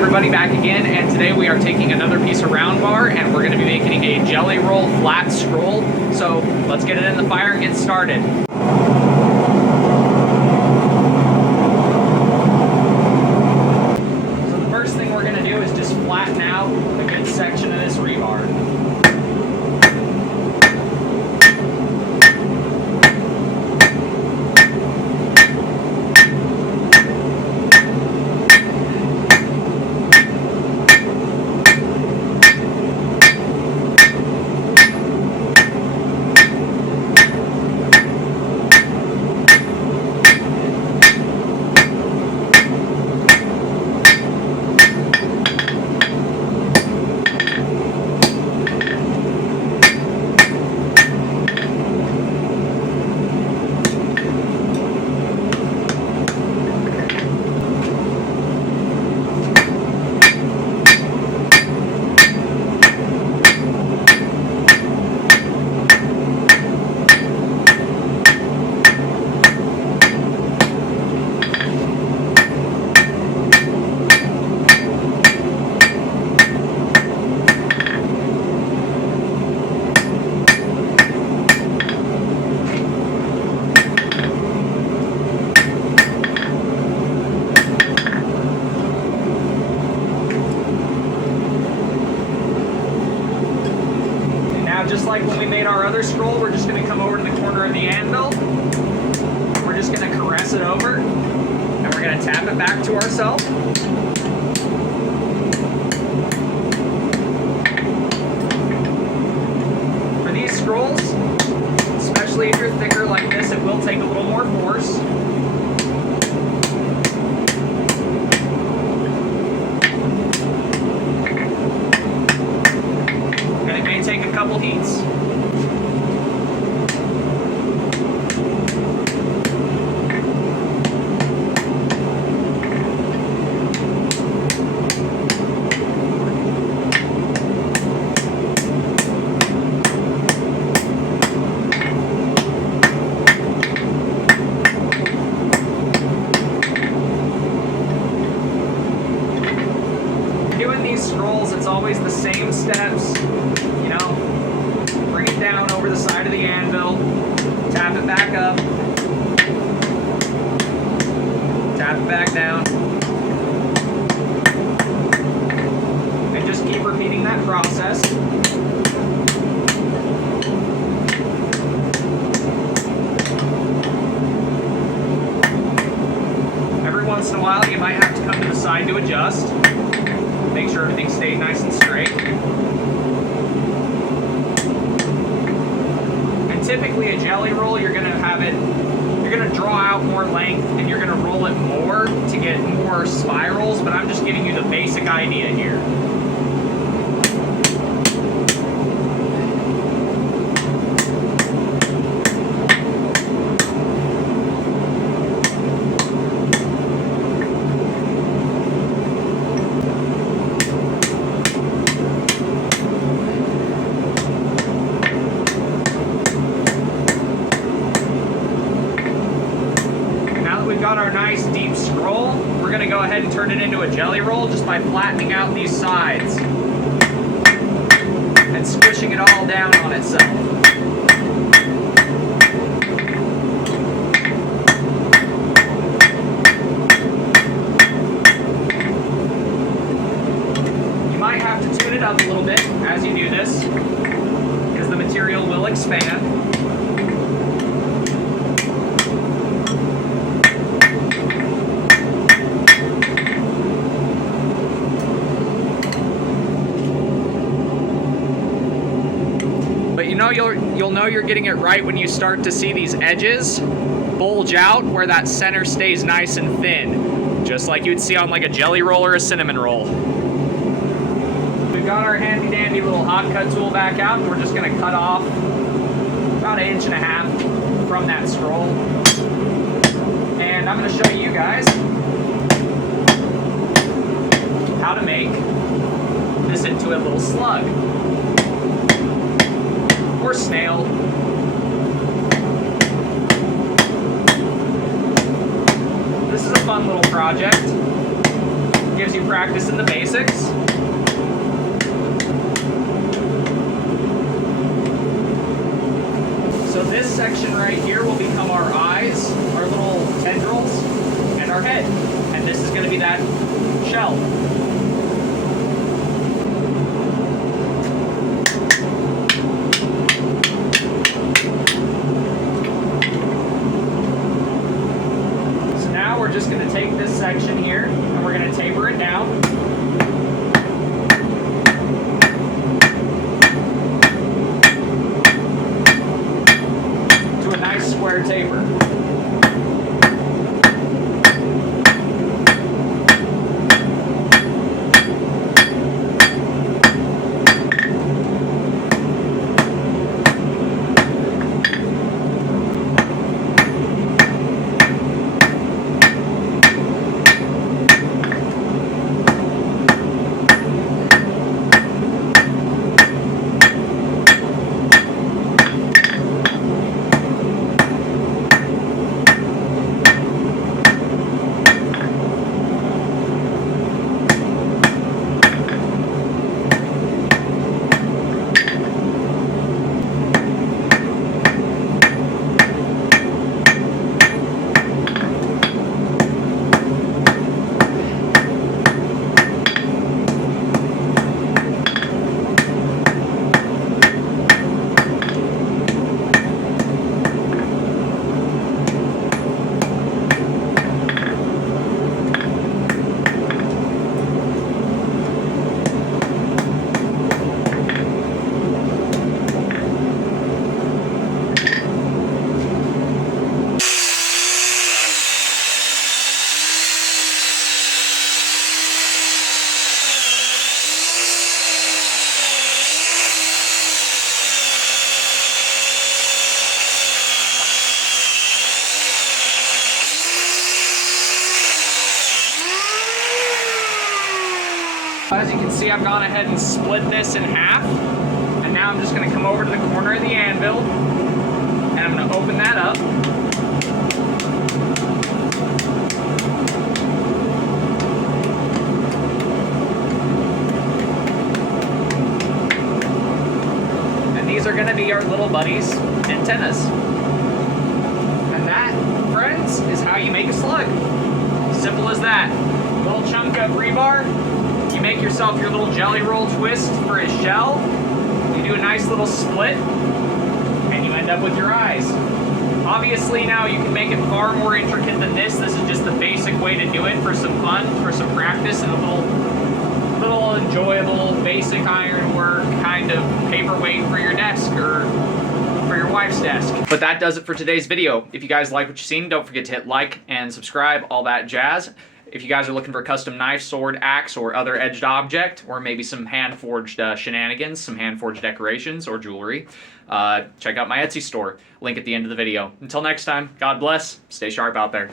everybody, back again, and today we are taking another piece of round bar and we're going to be making a jelly roll flat scroll. So let's get it in the fire and get started. So the first thing we're going to do is just flatten out a good section of this rebar. Just like when we made our other scroll, we're just going to come over to the corner of the anvil. We're just going to caress it over, and we're going to tap it back to ourselves. For these scrolls, especially if you're thicker like this, it will take a little more force. Take a couple heats. Doing these scrolls, it's always the same steps. Bring it down over the side of the anvil, tap it back up, tap it back down, and just keep repeating that process. Every once in a while you might have to come to the side to adjust, make sure everything stays nice and straight. Typically a jelly roll, you're going to draw out more length and you're going to roll it more to get more spirals, but I'm just giving you the basic idea here. Got our nice deep scroll, we're going to go ahead and turn it into a jelly roll just by flattening out these sides and squishing it all down on itself. You might have to tune it up a little bit as you do this because the material will expand. You'll know you're getting it right when you start to see these edges bulge out where that center stays nice and thin, just like you'd see on like a jelly roll or a cinnamon roll. We've got our handy dandy little hot cut tool back out, and we're just going to cut off about 1.5 inches from that scroll. And I'm going to show you guys how to make this into a little slug. Or snail. This is a fun little project. gives you practice in the basics. So this section right here will become our eyes, our little tendrils, and our head. And this is going to be that shell. So now we're just going to take this section here and we're going to taper it down. To a nice square taper. As you can see, I've gone ahead and split this in half, and now I'm just going to come over to the corner of the anvil, and I'm going to open that up. And these are going to be our little buddies' antennas. And that, friends, is how you make a slug. Simple as that. A little chunk of rebar. You make yourself your little jelly roll twist for his shell. You do a nice little split, and you end up with your eyes. Obviously now you can make it far more intricate than this. This is just the basic way to do it for some fun, for some practice, and a little enjoyable basic ironwork kind of paperweight for your desk or for your wife's desk. But that does it for today's video. If you guys like what you've seen, don't forget to hit like and subscribe, all that jazz. If you guys are looking for a custom knife, sword, axe, or other edged object, or maybe some hand-forged shenanigans, some hand-forged decorations or jewelry, check out my Etsy store. Link at the end of the video. Until next time, God bless. Stay sharp out there.